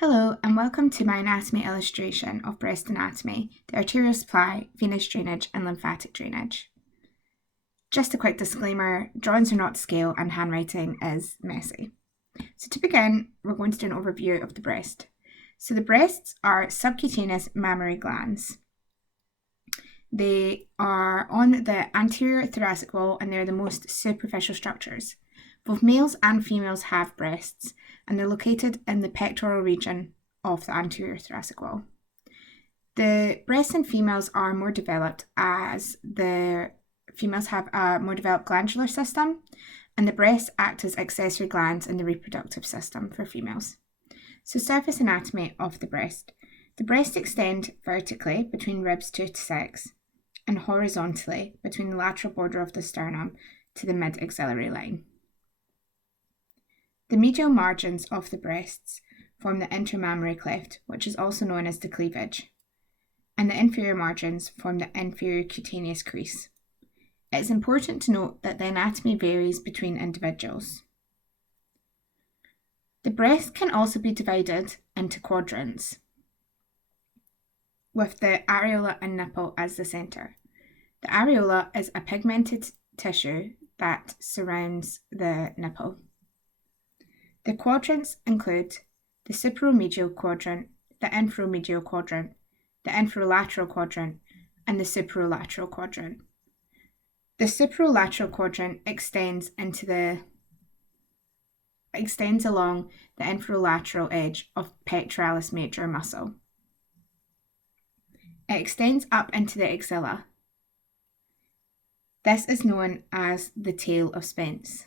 Hello and welcome to my anatomy illustration of breast anatomy, the arterial supply, venous drainage and lymphatic drainage. Just a quick disclaimer, drawings are not to scale and handwriting is messy. So to begin, we're going to do an overview of the breast. So the breasts are subcutaneous mammary glands. They are on the anterior thoracic wall and they're the most superficial structures. Both males and females have breasts, and they're located in the pectoral region of the anterior thoracic wall. The breasts in females are more developed as the females have a more developed glandular system, and the breasts act as accessory glands in the reproductive system for females. So surface anatomy of the breast. The breasts extend vertically between ribs 2 to 6 and horizontally between the lateral border of the sternum to the mid-axillary line. The medial margins of the breasts form the intermammary cleft, which is also known as the cleavage, and the inferior margins form the inferior cutaneous crease. It is important to note that the anatomy varies between individuals. The breast can also be divided into quadrants, with the areola and nipple as the centre. The areola is a pigmented tissue that surrounds the nipple. The quadrants include the supromedial quadrant, the infromedial quadrant, the infralateral quadrant, and the superolateral quadrant. The superolateral quadrant extends along the infralateral edge of pectoralis major muscle. It extends up into the axilla. This is known as the tail of Spence.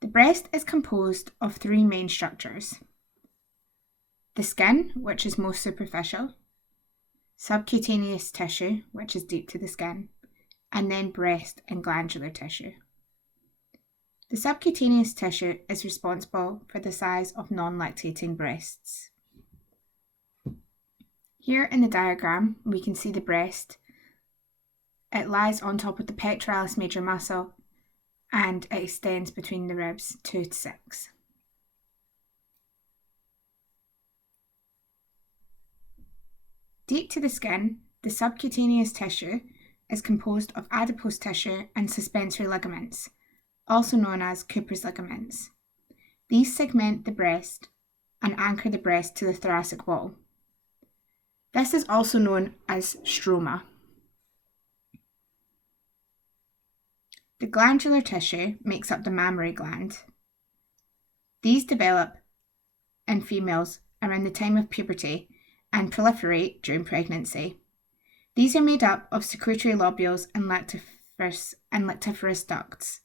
The breast is composed of three main structures: the skin, which is most superficial, subcutaneous tissue, which is deep to the skin, and then breast and glandular tissue. The subcutaneous tissue is responsible for the size of non-lactating breasts. Here in the diagram, we can see the breast. It lies on top of the pectoralis major muscle and it extends between the ribs 2 to 6. Deep to the skin, the subcutaneous tissue is composed of adipose tissue and suspensory ligaments, also known as Cooper's ligaments. These segment the breast and anchor the breast to the thoracic wall. This is also known as stroma. The glandular tissue makes up the mammary gland. These develop in females around the time of puberty and proliferate during pregnancy. These are made up of secretory lobules and lactiferous ducts.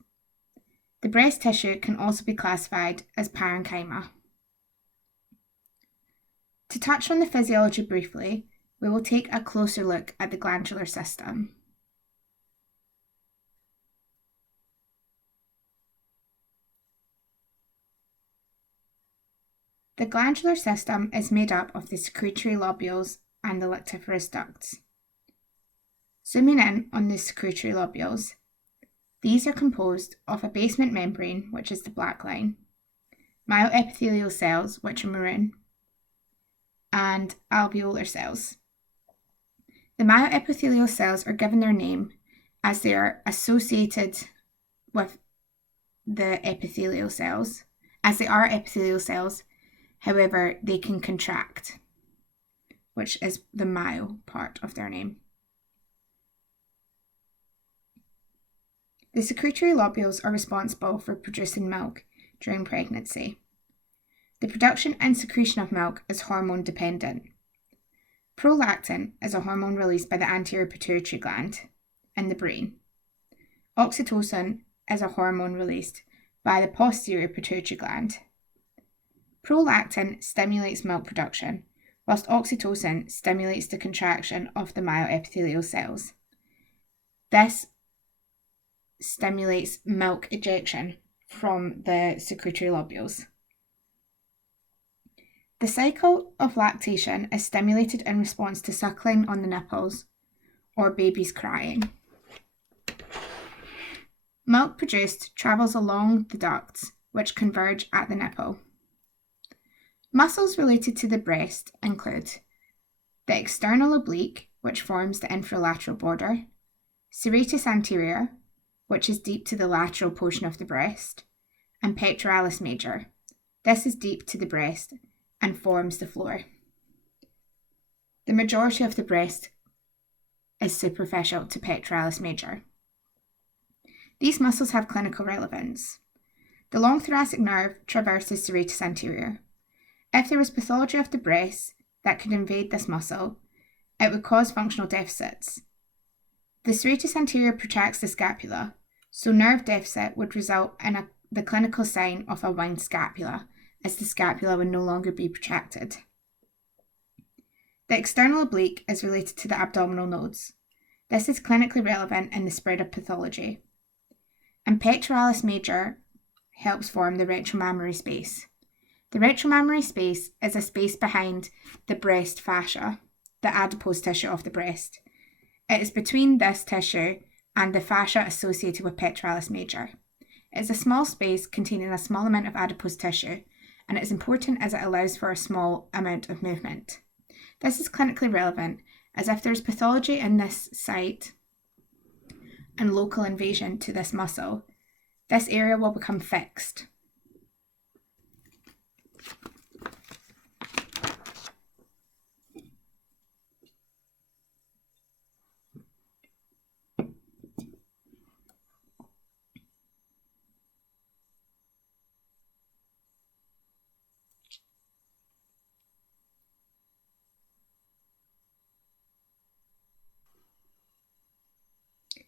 The breast tissue can also be classified as parenchyma. To touch on the physiology briefly, we will take a closer look at the glandular system. The glandular system is made up of the secretory lobules and the lactiferous ducts. Zooming in on the secretory lobules, these are composed of a basement membrane, which is the black line, myoepithelial cells, which are maroon, and alveolar cells. The myoepithelial cells are given their name as they are associated with the epithelial cells. As they are epithelial cells, however, they can contract, which is the myo part of their name. The secretory lobules are responsible for producing milk during pregnancy. The production and secretion of milk is hormone dependent. Prolactin is a hormone released by the anterior pituitary gland in the brain. Oxytocin is a hormone released by the posterior pituitary gland. Prolactin stimulates milk production, whilst oxytocin stimulates the contraction of the myoepithelial cells. This stimulates milk ejection from the secretory lobules. The cycle of lactation is stimulated in response to suckling on the nipples or babies crying. Milk produced travels along the ducts, which converge at the nipple. Muscles related to the breast include the external oblique, which forms the infralateral border, serratus anterior, which is deep to the lateral portion of the breast, and pectoralis major. This is deep to the breast and forms the floor. The majority of the breast is superficial to pectoralis major. These muscles have clinical relevance. The long thoracic nerve traverses serratus anterior. If there was pathology of the breast that could invade this muscle, it would cause functional deficits. The serratus anterior protracts the scapula, so nerve deficit would result in the clinical sign of a wound scapula, as the scapula would no longer be protracted. The external oblique is related to the abdominal nodes. This is clinically relevant in the spread of pathology. And pectoralis major helps form the retromammary space. The retromammary space is a space behind the breast fascia, the adipose tissue of the breast. It is between this tissue and the fascia associated with pectoralis major. It is a small space containing a small amount of adipose tissue, and it is important as it allows for a small amount of movement. This is clinically relevant, as if there is pathology in this site and local invasion to this muscle, this area will become fixed.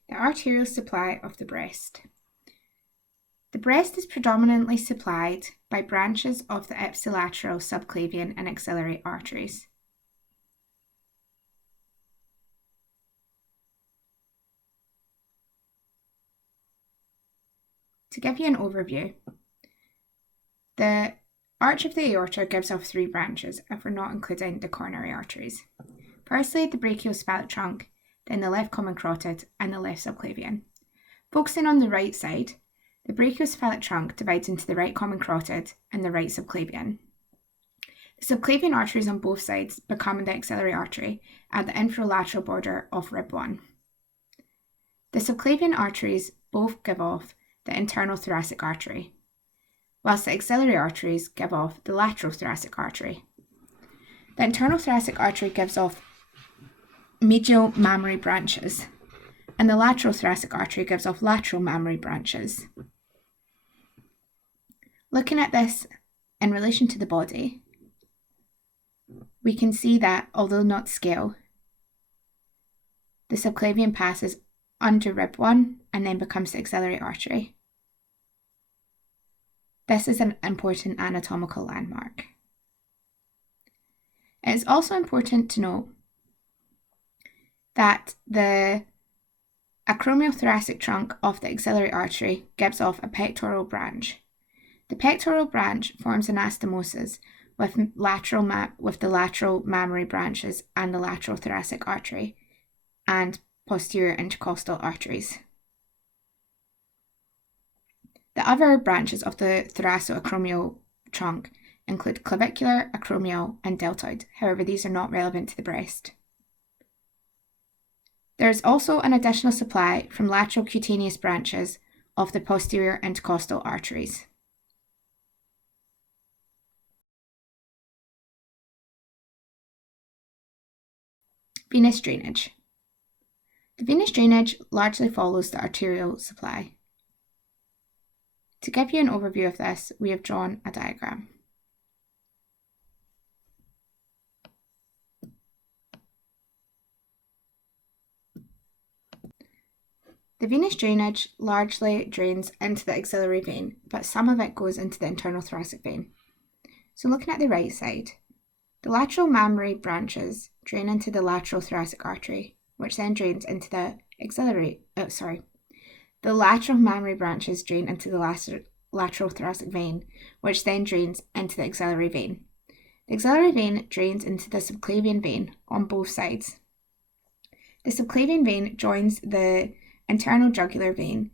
The arterial supply of the breast. The breast is predominantly supplied by branches of the ipsilateral, subclavian, and axillary arteries. To give you an overview, the arch of the aorta gives off 3 branches if we're not including the coronary arteries. Firstly, the brachiocephalic trunk, then the left common carotid, and the left subclavian. Focusing on the right side, the brachiocephalic trunk divides into the right common carotid and the right subclavian. The subclavian arteries on both sides become the axillary artery at the infralateral border of rib 1. The subclavian arteries both give off the internal thoracic artery, whilst the axillary arteries give off the lateral thoracic artery. The internal thoracic artery gives off medial mammary branches, and the lateral thoracic artery gives off lateral mammary branches. Looking at this in relation to the body, we can see that, although not scale, the subclavian passes under rib 1 and then becomes the axillary artery. This is an important anatomical landmark. It is also important to note that the acromiothoracic trunk of the axillary artery gives off a pectoral branch. The pectoral branch forms anastomosis with the lateral mammary branches and the lateral thoracic artery and posterior intercostal arteries. The other branches of the thoracoacromial trunk include clavicular, acromial, and deltoid. However, these are not relevant to the breast. There is also an additional supply from lateral cutaneous branches of the posterior intercostal arteries. Venous drainage. The venous drainage largely follows the arterial supply. To give you an overview of this, we have drawn a diagram. The venous drainage largely drains into the axillary vein, but some of it goes into the internal thoracic vein. So looking at the right side, the lateral mammary branches drain into the lateral thoracic artery, which then drains into the The lateral mammary branches drain into the lateral thoracic vein, which then drains into the axillary vein. The axillary vein drains into the subclavian vein on both sides. The subclavian vein joins the internal jugular vein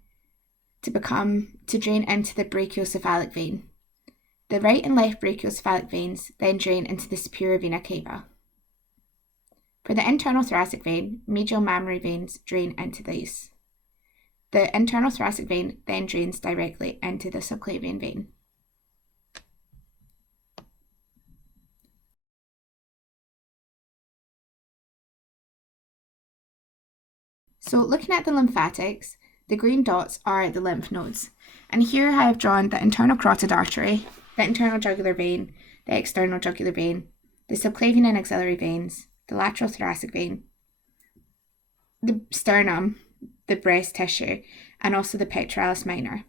to drain into the brachiocephalic vein. The right and left brachiocephalic veins then drain into the superior vena cava. For the internal thoracic vein, medial mammary veins drain into these. The internal thoracic vein then drains directly into the subclavian vein. So looking at the lymphatics, the green dots are the lymph nodes. And here I have drawn the internal carotid artery, the internal jugular vein, the external jugular vein, the subclavian and axillary veins, the lateral thoracic vein, the sternum, the breast tissue, and also the pectoralis minor.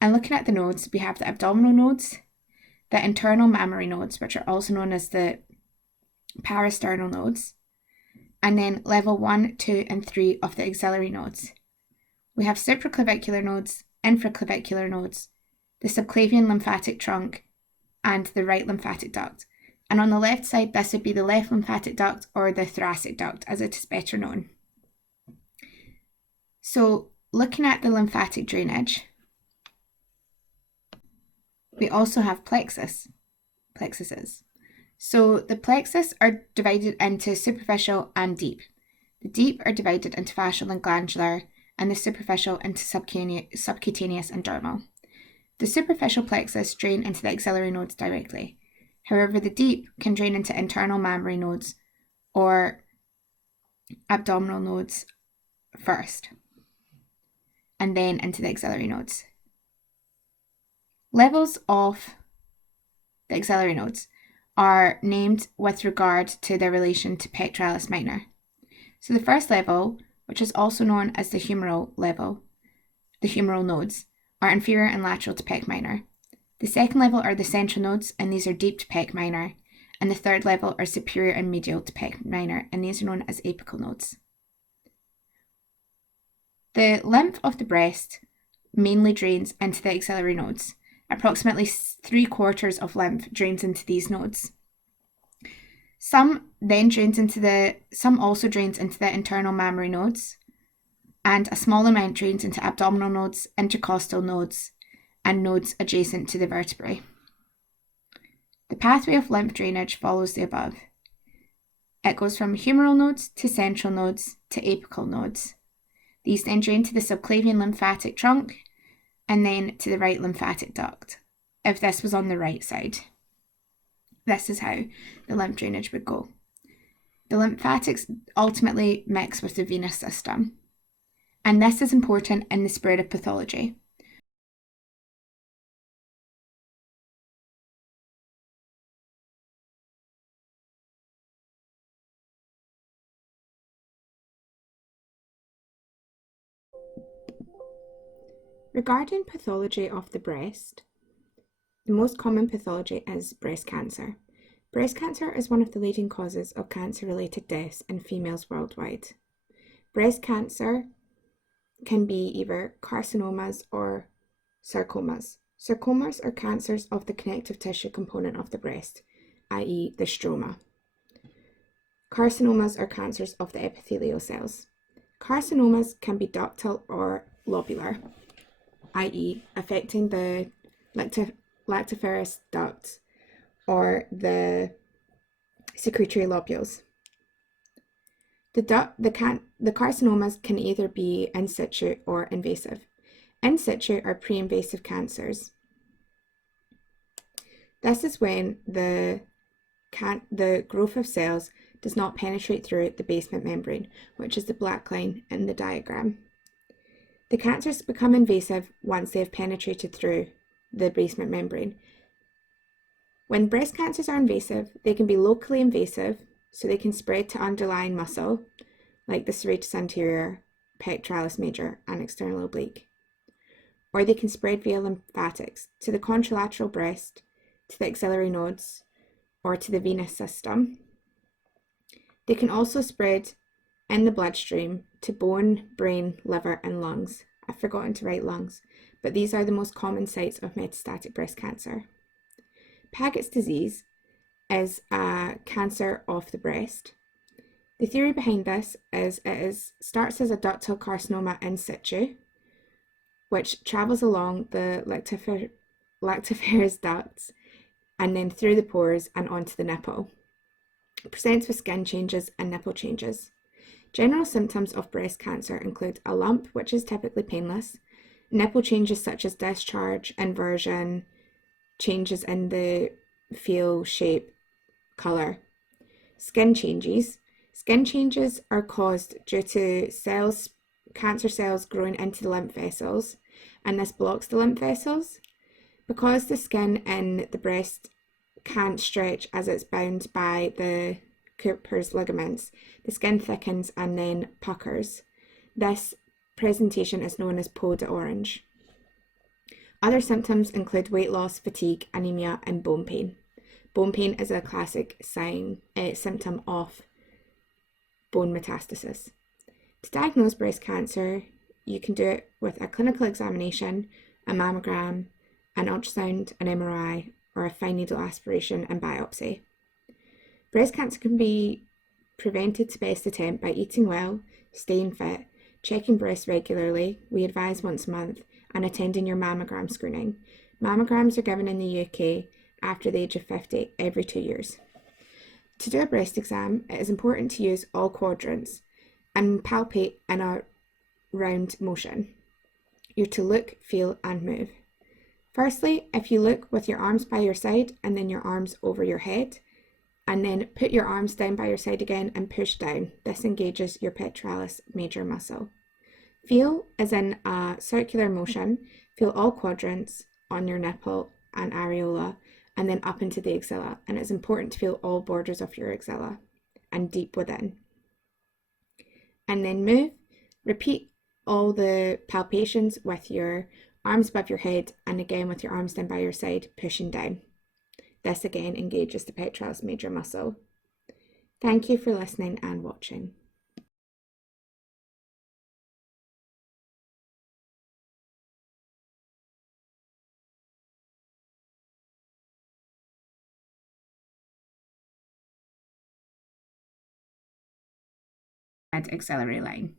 And looking at the nodes, we have the abdominal nodes, the internal mammary nodes, which are also known as the parasternal nodes, and then level 1, 2, and 3 of the axillary nodes. We have supraclavicular nodes, infraclavicular nodes, the subclavian lymphatic trunk, and the right lymphatic duct. And on the left side, this would be the left lymphatic duct or the thoracic duct, as it is better known. So, looking at the lymphatic drainage, we also have plexuses. So the plexus are divided into superficial and deep. The deep are divided into fascial and glandular, and the superficial into subcutaneous and dermal. The superficial plexus drain into the axillary nodes directly. However, the deep can drain into internal mammary nodes or abdominal nodes first, and then into the axillary nodes. Levels of the axillary nodes are named with regard to their relation to pectoralis minor. So the first level, which is also known as the humeral level, the humeral nodes, are inferior and lateral to pec minor. The second level are the central nodes, and these are deep to pec minor. And the third level are superior and medial to pec minor, and these are known as apical nodes. The lymph of the breast mainly drains into the axillary nodes. Approximately 3/4 of lymph drains into these nodes. Some also drains into the internal mammary nodes, and a small amount drains into abdominal nodes, intercostal nodes, and nodes adjacent to the vertebrae. The pathway of lymph drainage follows the above. It goes from humeral nodes to central nodes to apical nodes. These then drain to the subclavian lymphatic trunk, and then to the right lymphatic duct, if this was on the right side. This is how the lymph drainage would go. The lymphatics ultimately mix with the venous system, and this is important in the spread of pathology. Regarding pathology of the breast, the most common pathology is breast cancer. Breast cancer is one of the leading causes of cancer-related deaths in females worldwide. Breast cancer can be either carcinomas or sarcomas. Sarcomas are cancers of the connective tissue component of the breast, i.e. the stroma. Carcinomas are cancers of the epithelial cells. Carcinomas can be ductal or lobular, i.e. affecting the lactiferous duct or the secretory lobules. The carcinomas can either be in situ or invasive. In situ are pre-invasive cancers. This is when the growth of cells does not penetrate through the basement membrane, which is the black line in the diagram. The cancers become invasive once they have penetrated through the basement membrane. When breast cancers are invasive, they can be locally invasive, so they can spread to underlying muscle, like the serratus anterior, pectoralis major, and external oblique. Or they can spread via lymphatics to the contralateral breast, to the axillary nodes, or to the venous system. They can also spread in the bloodstream to bone, brain, liver, and lungs, I've forgotten to write lungs, but these are the most common sites of metastatic breast cancer. Pagets disease is a cancer of the breast. The theory behind this is starts as a ductal carcinoma in situ, which travels along the lactiferous ducts and then through the pores and onto the nipple. It presents with skin changes and nipple changes. General symptoms of breast cancer include a lump, which is typically painless, nipple changes such as discharge, inversion, changes in the feel, shape, colour. Skin changes. Skin changes are caused due to cancer cells growing into the lymph vessels, and this blocks the lymph vessels. Because the skin in the breast can't stretch as it's bound by the Cooper's ligaments, the skin thickens and then puckers. This presentation is known as peau d'orange. Other symptoms include weight loss, fatigue, anemia, and bone pain. Bone pain is a classic symptom of bone metastasis. To diagnose breast cancer, you can do it with a clinical examination, a mammogram, an ultrasound, an MRI, or a fine needle aspiration and biopsy. Breast cancer can be prevented to best attempt by eating well, staying fit, checking breasts regularly, we advise once a month, and attending your mammogram screening. Mammograms are given in the UK after the age of 50 every 2 years. To do a breast exam, it is important to use all quadrants and palpate in a round motion. You're to look, feel, and move. Firstly, if you look with your arms by your side and then your arms over your head, and then put your arms down by your side again and push down. This engages your pectoralis major muscle. Feel is in a circular motion. Feel all quadrants on your nipple and areola and then up into the axilla. And it's important to feel all borders of your axilla and deep within. And then move. Repeat all the palpations with your arms above your head and again with your arms down by your side, pushing down. This again engages the pectoralis major muscle. Thank you for listening and watching. And axillary line.